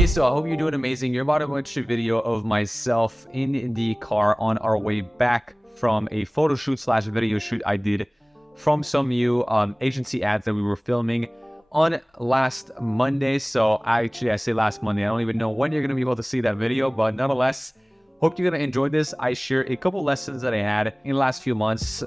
Hey, so I hope you're doing amazing. You're about to watch a video of myself in the car on our way back from a photo shoot slash video shoot I did from some new agency ads that we were filming on last Monday. So I say last Monday. I don't even know when you're going to be able to see that video, but nonetheless, hope you're going to enjoy this. I share a couple lessons that I had in the last few months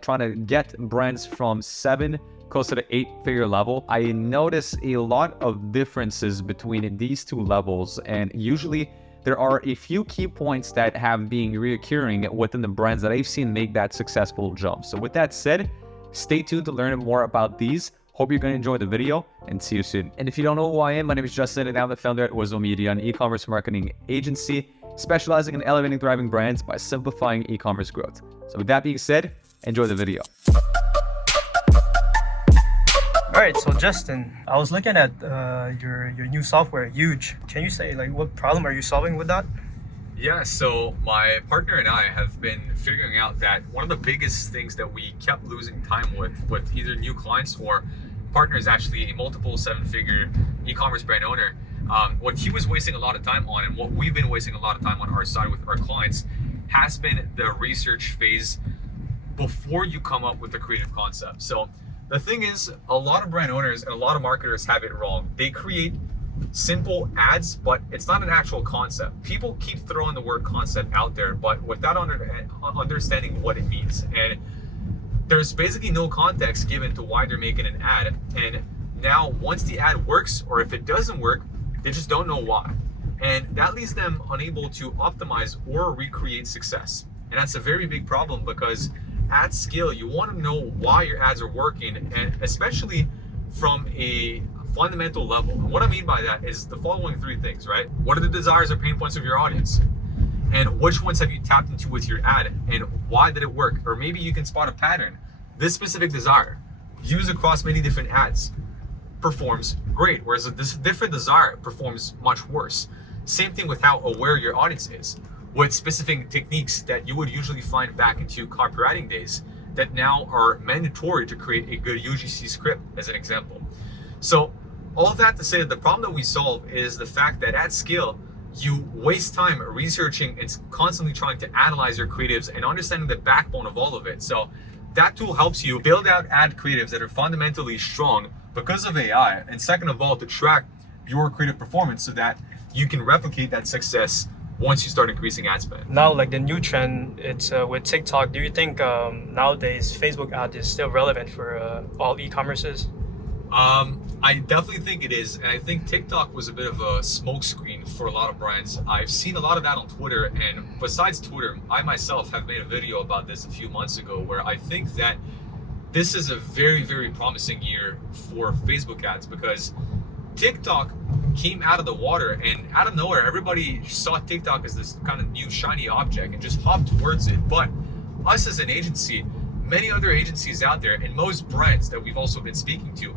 trying to get brands from 7 close to the 8-figure level. I notice a lot of differences between these two levels, and usually there are a few key points that have been reoccurring within the brands that I've seen make that successful jump. So with that said, stay tuned to learn more about these. Hope you're going to enjoy the video, and see you soon. And if you don't know who I am, my name is Justin, and I'm the founder at Wizzo Media, an e-commerce marketing agency specializing in elevating thriving brands by simplifying e-commerce growth. So with that being said, enjoy the video. All right, so Justin, I was looking at your new software, Huge. Can you say what problem are you solving with that? Yeah, so my partner and I have been figuring out that one of the biggest things that we kept losing time with either new clients or partners, actually a multiple 7-figure e-commerce brand owner, what he was wasting a lot of time on and what we've been wasting a lot of time on our side with our clients has been the research phase before you come up with a creative concept. So the thing is, a lot of brand owners and a lot of marketers have it wrong. They create simple ads, but it's not an actual concept. People keep throwing the word concept out there, but without understanding what it means. And there's basically no context given to why they're making an ad. And now once the ad works, or if it doesn't work, they just don't know why. And that leaves them unable to optimize or recreate success. And that's a very big problem, because at scale, you want to know why your ads are working, and especially from a fundamental level. And what I mean by that is the following 3 things, right? What are the desires or pain points of your audience? And which ones have you tapped into with your ad, and why did it work? Or maybe you can spot a pattern. This specific desire, used across many different ads, performs great, whereas this different desire performs much worse. Same thing with how aware your audience is, with specific techniques that you would usually find back into copywriting days that now are mandatory to create a good UGC script, as an example. So all of that to say that the problem that we solve is the fact that at scale, you waste time researching and constantly trying to analyze your creatives and understanding the backbone of all of it. So that tool helps you build out ad creatives that are fundamentally strong because of AI. And second of all, to track your creative performance so that you can replicate that success once you start increasing ad spend. Now, the new trend, it's with TikTok. Do you think nowadays Facebook ad is still relevant for all e-commerces? I definitely think it is, and I think TikTok was a bit of a smokescreen for a lot of brands. I've seen a lot of that on Twitter, and besides Twitter, I myself have made a video about this a few months ago, where I think that this is a very, very promising year for Facebook ads, because TikTok came out of the water, and out of nowhere, everybody saw TikTok as this kind of new shiny object and just hopped towards it. But us as an agency, many other agencies out there, and most brands that we've also been speaking to,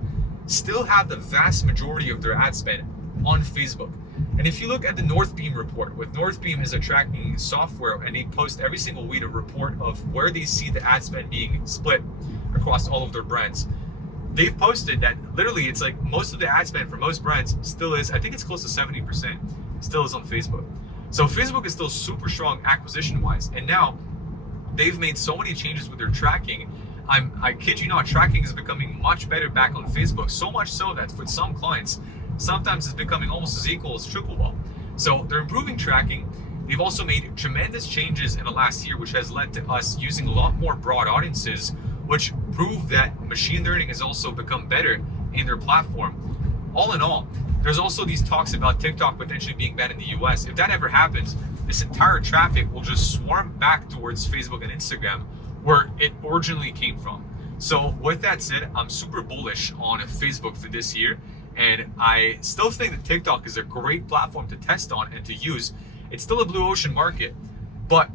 still have the vast majority of their ad spend on Facebook. And if you look at the Northbeam report, with Northbeam is a tracking software, and they post every single week a report of where they see the ad spend being split across all of their brands. They've posted that literally it's like most of the ad spend for most brands still is, I think it's close to 70%, still is on Facebook. So Facebook is still super strong acquisition wise. And now they've made so many changes with their tracking. I kid you not, tracking is becoming much better back on Facebook. So much so that for some clients, sometimes it's becoming almost as equal as triple well. So they're improving tracking. They've also made tremendous changes in the last year, which has led to us using a lot more broad audiences, which prove that machine learning has also become better in their platform. All in all, there's also these talks about TikTok potentially being banned in the US. If that ever happens, this entire traffic will just swarm back towards Facebook and Instagram, where it originally came from. So with that said, I'm super bullish on Facebook for this year. And I still think that TikTok is a great platform to test on and to use. It's still a blue ocean market, but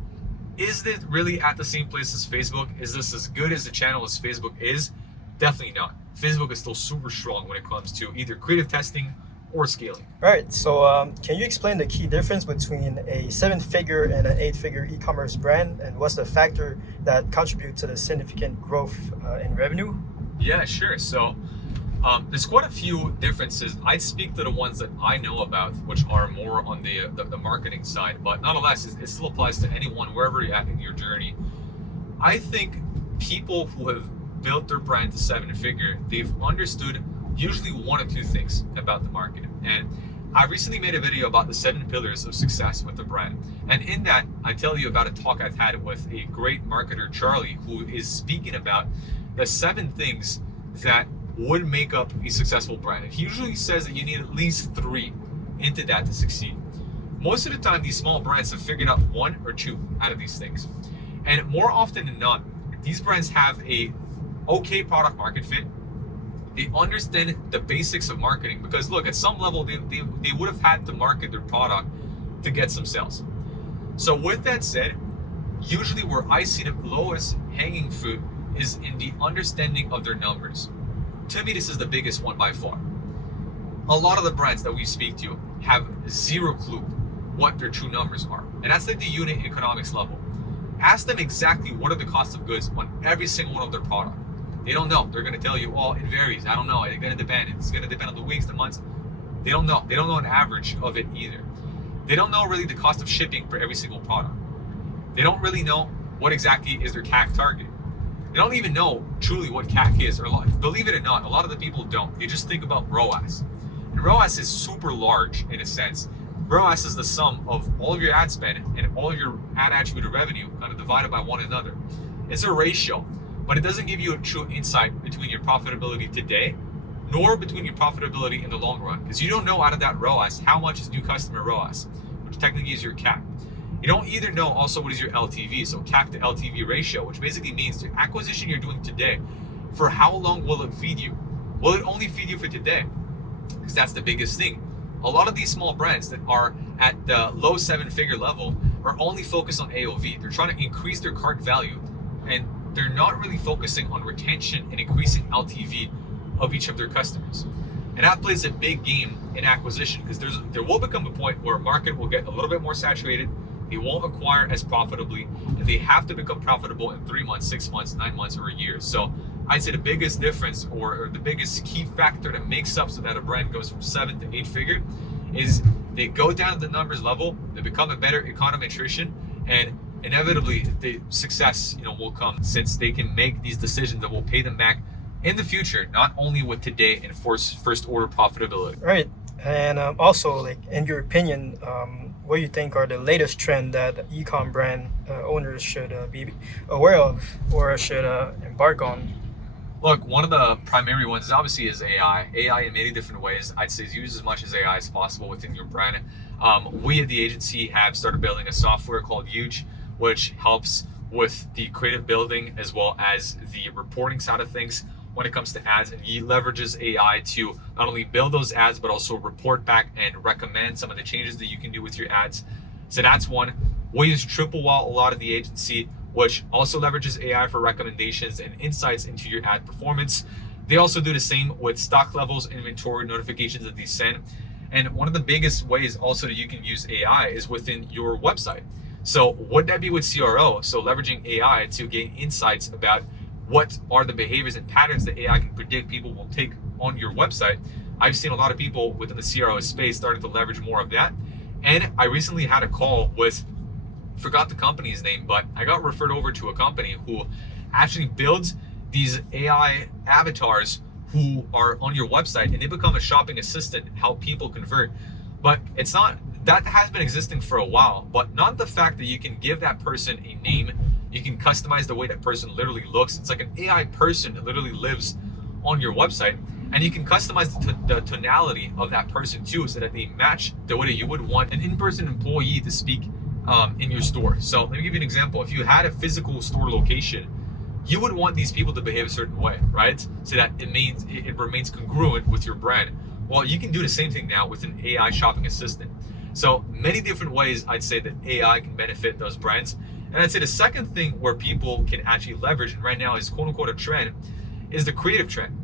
is it really at the same place as Facebook? Is this as good as the channel as Facebook is? Definitely not. Facebook is still super strong when it comes to either creative testing or scaling. All right, so can you explain the key difference between a 7-figure and an 8-figure e-commerce brand, and what's the factor that contributes to the significant growth in revenue? Yeah, sure. So There's quite a few differences. I'd speak to the ones that I know about, which are more on the marketing side, but nonetheless, it still applies to anyone, wherever you're at in your journey. I think people who have built their brand to 7-figure, they've understood usually one or two things about the market. And I recently made a video about the 7 pillars of success with the brand. And in that, I tell you about a talk I've had with a great marketer, Charlie, who is speaking about the 7 things that would make up a successful brand. And he usually says that you need at least 3 into that to succeed. Most of the time, these small brands have figured out 1 or 2 out of these things. And more often than not, these brands have a okay product market fit. They understand the basics of marketing, because look, at some level, they would have had to market their product to get some sales. So with that said, usually where I see the lowest hanging fruit is in the understanding of their numbers. To me, this is the biggest one by far. A lot of the brands that we speak to have zero clue what their true numbers are. And that's like the unit economics level. Ask them exactly what are the cost of goods on every single one of their product. They don't know. They're going to tell you, oh, it varies. I don't know. It's going to depend. It's going to depend on the weeks, the months. They don't know. They don't know an average of it either. They don't know really the cost of shipping for every single product. They don't really know what exactly is their CAC target. They don't even know truly what CAC is. Or believe it or not, a lot of the people don't. They just think about ROAS. And ROAS is super large in a sense. ROAS is the sum of all of your ad spend and all of your ad attributed revenue kind of divided by one another. It's a ratio, but it doesn't give you a true insight between your profitability today, nor between your profitability in the long run. Because you don't know out of that ROAS how much is new customer ROAS, which technically is your CAC. You don't either know also what is your LTV, so CAC to LTV ratio, which basically means the acquisition you're doing today, for how long will it feed you? Will it only feed you for today? Because that's the biggest thing. A lot of these small brands that are at the low 7-figure level are only focused on AOV. They're trying to increase their cart value, and they're not really focusing on retention and increasing LTV of each of their customers. And that plays a big game in acquisition, because there will become a point where a market will get a little bit more saturated. They won't acquire as profitably, and they have to become profitable in 3 months, 6 months, 9 months, or a year. So I'd say the biggest difference, or the biggest key factor that makes up so that a brand goes from 7 to 8-figure, is they go down to the numbers level, they become a better econometrician, and inevitably the success will come, since they can make these decisions that will pay them back in the future, not only with today and first order profitability. Right. And also, like, in your opinion, what do you think are the latest trend that ecom brand owners should be aware of or should embark on? Look, one of the primary ones obviously is AI. AI in many different ways. I'd say use as much as AI as possible within your brand. We at the agency have started building a software called Huge, which helps with the creative building as well as the reporting side of things when it comes to ads, and he leverages AI to not only build those ads but also report back and recommend some of the changes that you can do with your ads. So that's one. We use Triplewall a lot of the agency, which also leverages AI for recommendations and insights into your ad performance. They also do the same with stock levels, inventory notifications that they send. And one of the biggest ways also that you can use AI is within your website. So would that be with CRO? So leveraging AI to gain insights about what are the behaviors and patterns that AI can predict people will take on your website. I've seen a lot of people within the CRO space starting to leverage more of that. And I recently had a call with, forgot the company's name, but I got referred over to a company who actually builds these AI avatars who are on your website, and they become a shopping assistant, help people convert. But it's not, that has been existing for a while, but not the fact that you can give that person a name, you can customize the way that person literally looks. It's like an AI person that literally lives on your website, and you can customize the tonality of that person too, so that they match the way that you would want an in-person employee to speak in your store. So let me give you an example. If you had a physical store location, you would want these people to behave a certain way, right? So that it remains congruent with your brand. Well, you can do the same thing now with an AI shopping assistant. So many different ways I'd say that AI can benefit those brands. And I'd say the second thing where people can actually leverage, and right now is quote unquote a trend, is the creative trend.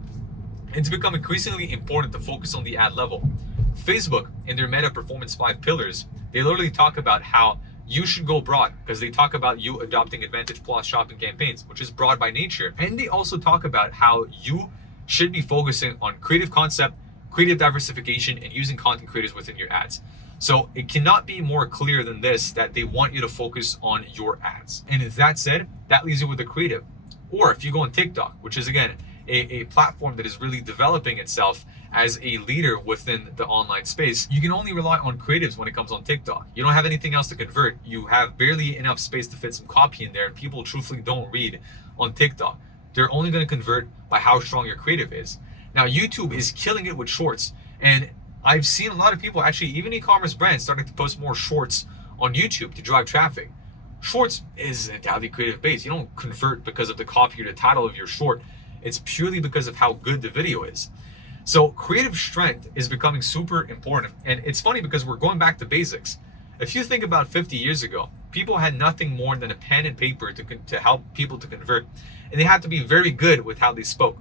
And it's become increasingly important to focus on the ad level. Facebook, in their Meta Performance 5 pillars, they literally talk about how you should go broad, because they talk about you adopting Advantage Plus shopping campaigns, which is broad by nature. And they also talk about how you should be focusing on creative concept, creative diversification, and using content creators within your ads. So it cannot be more clear than this that they want you to focus on your ads. And if that said, that leaves you with the creative. Or if you go on TikTok, which is again, a platform that is really developing itself as a leader within the online space, you can only rely on creatives when it comes on TikTok. You don't have anything else to convert. You have barely enough space to fit some copy in there, and people truthfully don't read on TikTok. They're only going to convert by how strong your creative is. Now, YouTube is killing it with shorts, and I've seen a lot of people, actually even e-commerce brands, starting to post more shorts on YouTube to drive traffic. Shorts is entirely creative based. You don't convert because of the copy or the title of your short. It's purely because of how good the video is. So creative strength is becoming super important. And it's funny because we're going back to basics. If you think about 50 years ago, people had nothing more than a pen and paper to help people to convert. And they had to be very good with how they spoke.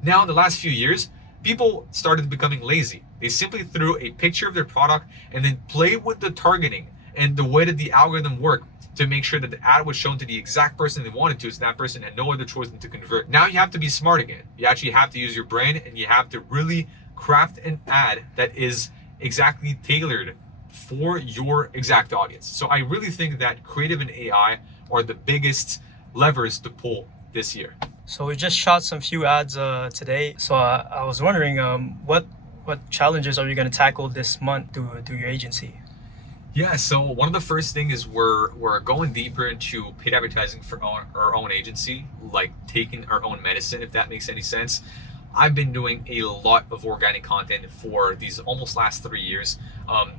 Now, in the last few years, people started becoming lazy. They simply threw a picture of their product and then played with the targeting and the way that the algorithm worked to make sure that the ad was shown to the exact person they wanted to, so that person had no other choice than to convert. Now you have to be smart again. You actually have to use your brain, and you have to really craft an ad that is exactly tailored for your exact audience. So I really think that creative and AI are the biggest levers to pull this year. So we just shot some few ads today. So I was wondering, what challenges are you going to tackle this month through your agency? Yeah, so one of the first things is we're going deeper into paid advertising for our own agency, like taking our own medicine, if that makes any sense. I've been doing a lot of organic content for these almost last 3 years.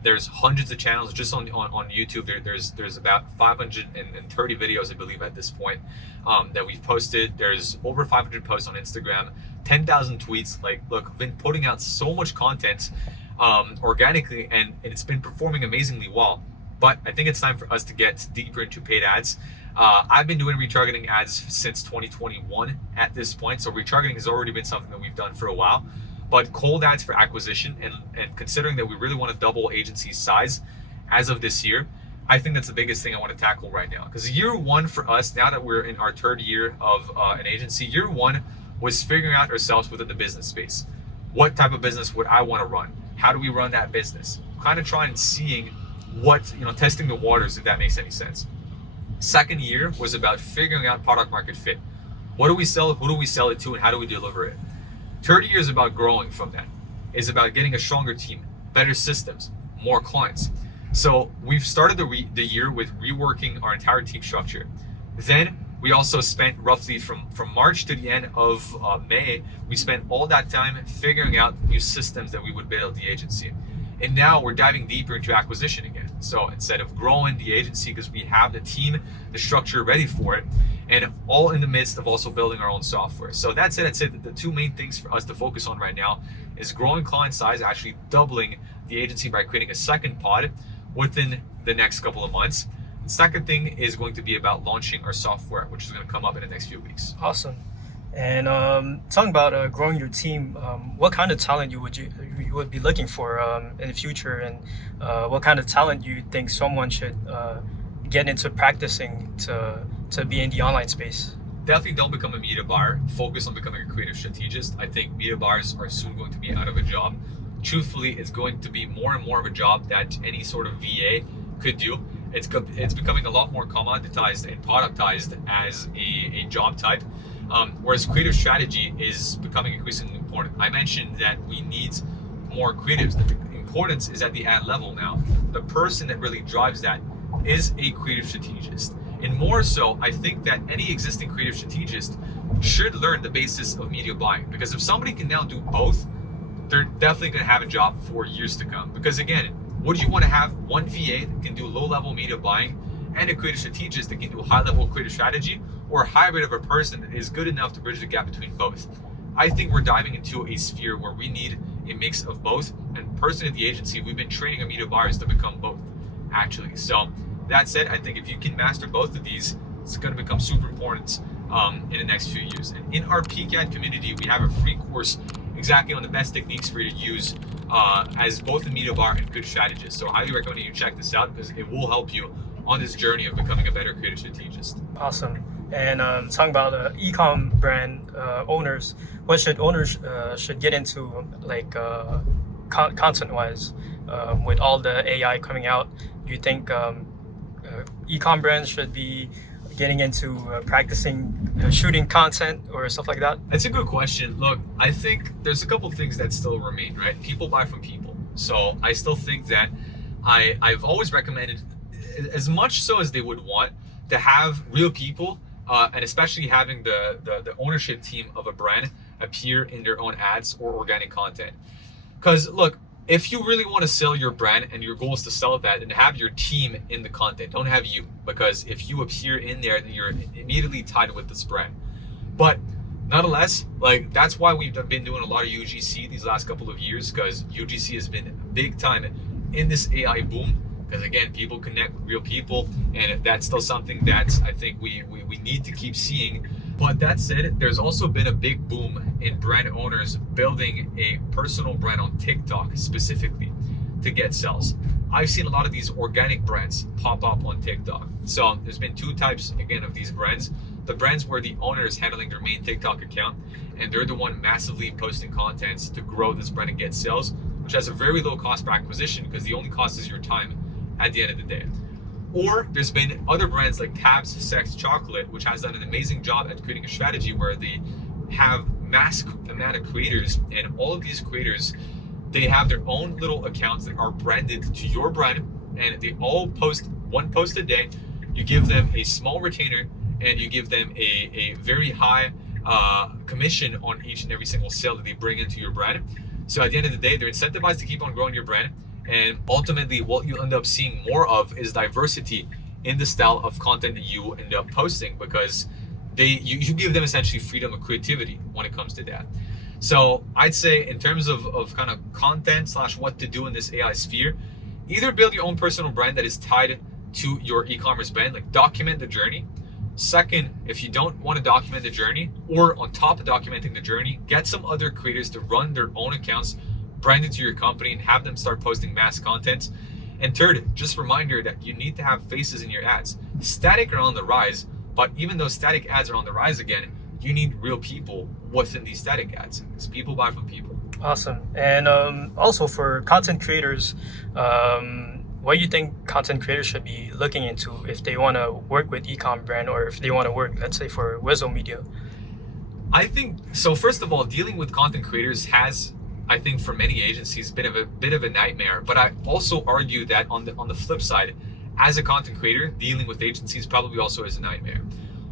There's hundreds of channels just on YouTube. There's about 530 videos, I believe, at this point that we've posted. There's over 500 posts on Instagram, 10,000 tweets. Like, look, I've been putting out so much content organically, and it's been performing amazingly well. But I think it's time for us to get deeper into paid ads. I've been doing retargeting ads since 2021 at this point, so retargeting has already been something that we've done for a while. But cold ads for acquisition, and considering that we really want to double agency size as of this year, I think that's the biggest thing I want to tackle right now. Because year one for us, now that we're in our third year of an agency, year one was figuring out ourselves within the business space. What type of business would I want to run? How do we run that business? Kind of trying and seeing what, testing the waters, if that makes any sense. Second year was about figuring out product market fit. What do we sell? Who do we sell it to? And how do we deliver it? Third year is about growing from that. It's about getting a stronger team, better systems, more clients. So we've started the year with reworking our entire team structure. Then we also spent roughly from March to the end of May, we spent all that time figuring out new systems that we would build the agency. And now we're diving deeper into acquisition again. So instead of growing the agency because we have the team, the structure ready for it, and all in the midst of also building our own software. So that's it. I'd say that the two main things for us to focus on right now is growing client size, actually doubling the agency by creating a second pod within the next couple of months. The second thing is going to be about launching our software, which is going to come up in the next few weeks. Awesome. And talking about growing your team, what kind of talent you would be looking for in the future, and what kind of talent you think someone should get into practicing to be in the online space? Definitely don't become a media buyer. Focus on becoming a creative strategist. I think media buyers are soon going to be out of a job. Truthfully, it's going to be more and more of a job that any sort of VA could do. It's becoming a lot more commoditized and productized as a job type. Whereas creative strategy is becoming increasingly important. I mentioned that we need more creatives. The importance is at the ad level now. The person that really drives that is a creative strategist. And more so, I think that any existing creative strategist should learn the basis of media buying. Because if somebody can now do both, they're definitely going to have a job for years to come. Because again, would you want to have one VA that can do low-level media buying and a creative strategist that can do high-level creative strategy, or a hybrid of a person that is good enough to bridge the gap between both? I think we're diving into a sphere where we need a mix of both. And personally at the agency, we've been training our media buyers to become both, actually. So that said, I think if you can master both of these, it's going to become super important in the next few years. And in our PCAD community, we have a free course exactly on the best techniques for you to use as both a media buyer and creative strategist. So I highly recommend you check this out because it will help you on this journey of becoming a better creative strategist. Awesome. And talking about ecom brand owners, what should owners should get into, like content wise, with all the AI coming out? Do you think ecom brands should be getting into practicing shooting content or stuff like that? That's a good question. Look, I think there's a couple things that still remain, right? People buy from people. So I still think that I've always recommended, as much so as they would want, to have real people, and especially having the ownership team of a brand appear in their own ads or organic content. Because look, if you really want to sell your brand and your goal is to sell that, then have your team in the content. Don't have you, because if you appear in there, then you're immediately tied with this brand. But nonetheless, like, that's why we've been doing a lot of UGC these last couple of years, because UGC has been big time in this AI boom. Because again, people connect with real people, and that's still something that I think we need to keep seeing. But that said, there's also been a big boom in brand owners building a personal brand on TikTok specifically to get sales. I've seen a lot of these organic brands pop up on TikTok. So there's been two types, again, of these brands. The brands where the owner is handling their main TikTok account, and they're the one massively posting contents to grow this brand and get sales, which has a very low cost per acquisition, because the only cost is your time at the end of the day. Or there's been other brands like Tabs Sex Chocolate, which has done an amazing job at creating a strategy where they have mass amount of creators, and all of these creators, they have their own little accounts that are branded to your brand, and they all post one post a day. You give them a small retainer, and you give them a very high commission on each and every single sale that they bring into your brand. So at the end of the day, they're incentivized to keep on growing your brand. And ultimately, what you end up seeing more of is diversity in the style of content that you end up posting, because you give them essentially freedom of creativity when it comes to that. So I'd say, in terms of kind of content / what to do in this AI sphere, either build your own personal brand that is tied to your e-commerce brand, like document the journey. Second, if you don't want to document the journey, or on top of documenting the journey, get some other creators to run their own accounts branded to your company and have them start posting mass content. And third, just a reminder that you need to have faces in your ads. Static are on the rise, but even though static ads are on the rise again, you need real people within these static ads, because people buy from people. Awesome. And also for content creators, what do you think content creators should be looking into if they want to work with ecom brand, or if they want to work, let's say, for Wizzo Media? I think so. First of all, dealing with content creators has, I think, for many agencies, been a bit of a nightmare. But I also argue that on the flip side, as a content creator, dealing with agencies probably also is a nightmare.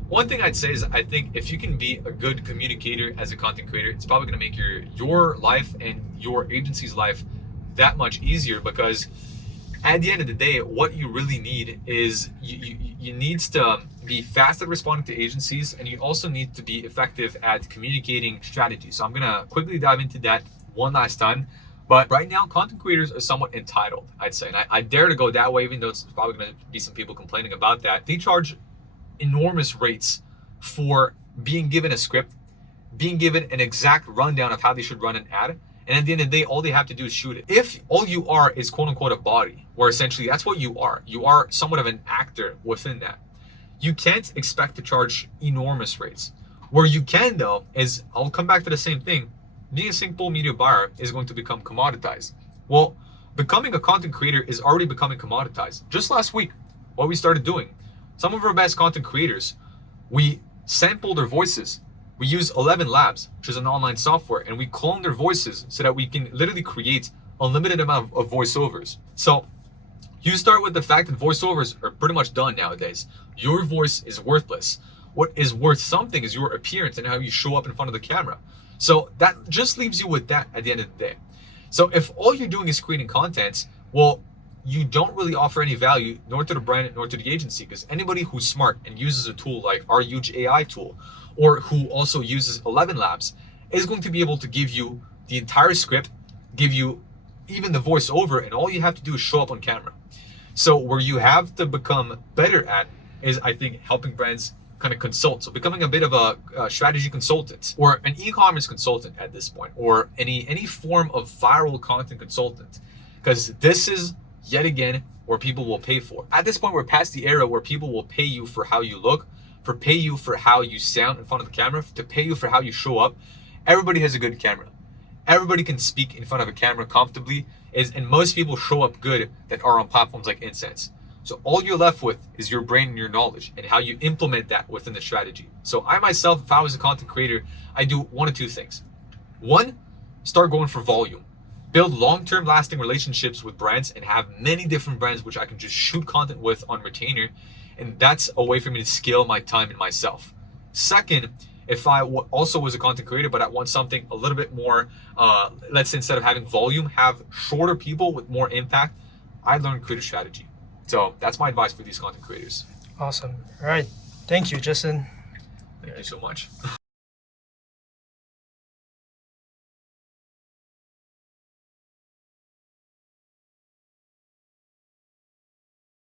One thing I'd say is, I think if you can be a good communicator as a content creator, it's probably going to make your life and your agency's life that much easier, because at the end of the day, what you really need is you need to be fast at responding to agencies, and you also need to be effective at communicating strategy. So I'm going to quickly dive into that one last time. But right now, content creators are somewhat entitled, I'd say. And I dare to go that way, even though it's probably going to be some people complaining about that. They charge enormous rates for being given a script, being given an exact rundown of how they should run an ad. And at the end of the day, all they have to do is shoot it. If all you are is quote unquote a body, where essentially that's what you are somewhat of an actor within that, you can't expect to charge enormous rates. Where you can, though, is, I'll come back to the same thing, being a simple media buyer is going to become commoditized. Well, becoming a content creator is already becoming commoditized. Just last week, what we started doing, some of our best content creators, we sampled their voices. We use 11 Labs, which is an online software, and we clone their voices so that we can literally create a limited amount of voiceovers. So you start with the fact that voiceovers are pretty much done nowadays. Your voice is worthless. What is worth something is your appearance and how you show up in front of the camera. So that just leaves you with that at the end of the day. So if all you're doing is creating content, well, you don't really offer any value, nor to the brand, nor to the agency, because anybody who's smart and uses a tool like our huge AI tool, or who also uses 11 Labs, is going to be able to give you the entire script, give you even the voiceover, and all you have to do is show up on camera. So where you have to become better at is, I think, helping brands kind of consult. So becoming a bit of a strategy consultant, or an e-commerce consultant at this point, or any form of viral content consultant, because this is yet again where people will pay for. At this point, we're past the era where people will pay you for how you look, pay you for how you sound in front of the camera, to pay you for how you show up. Everybody has a good camera. Everybody can speak in front of a camera comfortably, and most people show up good that are on platforms like Incense. So all you're left with is your brain and your knowledge and how you implement that within the strategy. So I myself, if I was a content creator, I do one of two things. One, start going for volume. Build long-term lasting relationships with brands and have many different brands which I can just shoot content with on retainer. And that's a way for me to scale my time and myself. Second, if I also was a content creator, but I want something a little bit more, let's say instead of having volume, have shorter people with more impact, I learned creative strategy. So that's my advice for these content creators. Awesome. All right. Thank you, Justin. Thank you so much.